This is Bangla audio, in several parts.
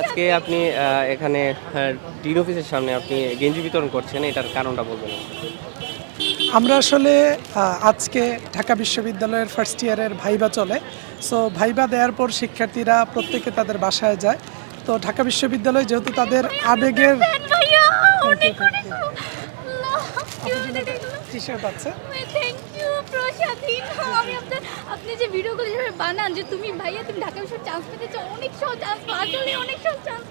আজকে আপনি এখানে ডিন অফিসের সামনে আপনি গেঞ্জি বিতরণ করছেন এটার কারণটা বলবেন। আমরা আসলে আজকে ঢাকা বিশ্ববিদ্যালয়ের ফার্স্ট ইয়ারের ভাইবা চলে। সো ভাইবা দেওয়ার পর শিক্ষার্থীরা প্রত্যেকে তাদের বাসায় যায়। তো ঢাকা বিশ্ববিদ্যালয় যেহেতু তাদের আবেগের fan ভাইয়া, অনেক অনেক আল্লাহ, কীভাবে দেখা গেল? টি শার্ট আছে থ্যাংক ইউ প্রশাদীন আমি আপনার আপনি যে ভিডিওগুলো যেভাবে বানান যে তুমি ভাইয়া তুমি ঢাকা বিশ্বের চান্স পেতে চাও অনেক সহ চান্স আসলে অনেক সহ chance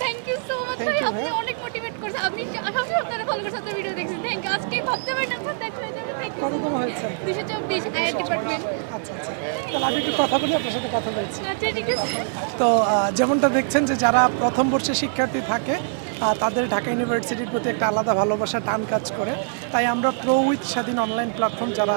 thank you so much ভাই। আপনি অনেক মোটিভেট করছেন। আপনি সবসময় আপনারা ফলো করছেন আপনার ভিডিও দেখছেন। থ্যাংক ইউ আজকে ভাবতে পারেন না আপনার দেখা হয়ে যাবে। থ্যাংক ইউ কততম হয়েছে? দুশো চব্বিশ আইআর ডিপার্টমেন্ট আচ্ছা আচ্ছা। তাহলে আমি একটু কথা বলি আপনার সাথে কথা বলছি। আচ্ছা তো যেমনটা দেখছেন যে যারা প্রথম বর্ষে শিক্ষার্থী থাকে তাদের ঢাকা ইউনিভার্সিটির প্রতি একটা আলাদা ভালোবাসা টান কাজ করে। তাই আমরা প্রো উইথ স্বাধীন অনলাইন প্ল্যাটফর্ম যারা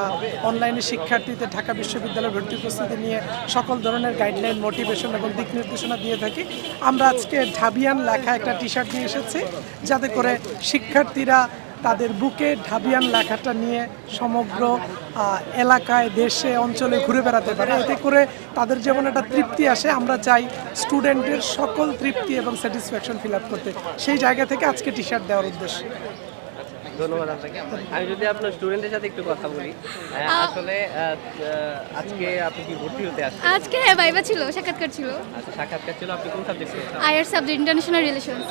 অনলাইনে শিক্ষার্থীদের ঢাকা বিশ্ববিদ্যালয়ে ভর্তি প্রস্তুতি নিয়ে সকল ধরনের গাইডলাইন মোটিভেশন এবং দিক নির্দেশনা দিয়ে থাকি আমরা আজকে ঢাবিয়ান লেখা একটা টি শার্ট নিয়ে এসেছি যাতে করে শিক্ষার্থীরা তাদের বুকে ঢাবিয়ান লেখাটা নিয়ে সমগ্র এলাকায়, দেশে, অঞ্চলে ঘুরে বেড়াতে পারে। এতে করে তাদের যেমন একটা তৃপ্তি আসে। আমরা চাই স্টুডেন্টের সকল তৃপ্তি এবং স্যাটিসফ্যাকশন ফিল আপ করতে। সেই জায়গা থেকে আজকে টি শার্ট দেওয়ার উদ্দেশ্য। ধন্যবাদ আপনাকে। আমি যদি আপনার স্টুডেন্টের সাথে একটু কথা বলি আসলে আজকে আপনি কি ভর্তি হতে আসছেন? আজকে হ্যাঁ ভাইবা ছিল সাক্ষাৎকার ছিল। আচ্ছা সাক্ষাৎকার ছিল। আপনি কোন সাবজেক্টে আইআর সাবজেক্ট ইন্টারন্যাশনাল রিলেশনস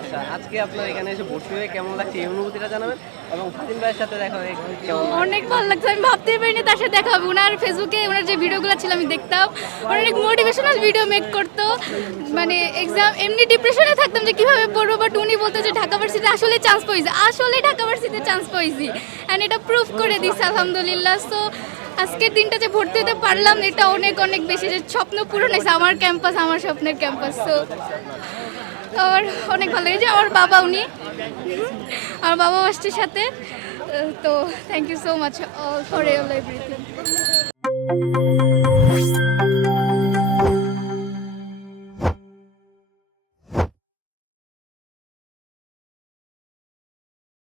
আচ্ছা আজকে আপনার এখানে এসে ভর্তি হয়ে কেমন লাগছে এই অনুভূতিটা জানাবেন? এবং ফাতিম ভাইয়ের সাথে দেখা হয়ে কেমন অনেক ভালো লাগছে আমি ভাবতেই পারিনি তার সাথে দেখা হবে। ওনার ফেসবুকে ওনার যে ভিডিওগুলো ছিল আমি দেখতাম। অনেক মোটিভেশনাল ভিডিও মেক করতো। মানে এক্সাম এমনি ডিপ্রেশনে থাকতাম যে কীভাবে পড়ব বাট উনি বলতো যে ঢাকা ভার্সিটি আসলে চান্স পাইছে আসলে ঢাকা ভার্সিটিতে চান্স পাইছি। অ্যান্ড এটা প্রুফ করে দিচ্ছে আলহামদুলিল্লাহ। সো আজকের দিনটা যে ভর্তি হতে পারলাম, এটা অনেক অনেক বেশি যে স্বপ্ন পূরণ হয়েছে, আমার ক্যাম্পাস আমার স্বপ্নের ক্যাম্পাস সো আমার অনেক ভালো লেগেছে, আমার বাবা উনি। আমার বাবা আসছে সাথে। তো thank you so much all for everything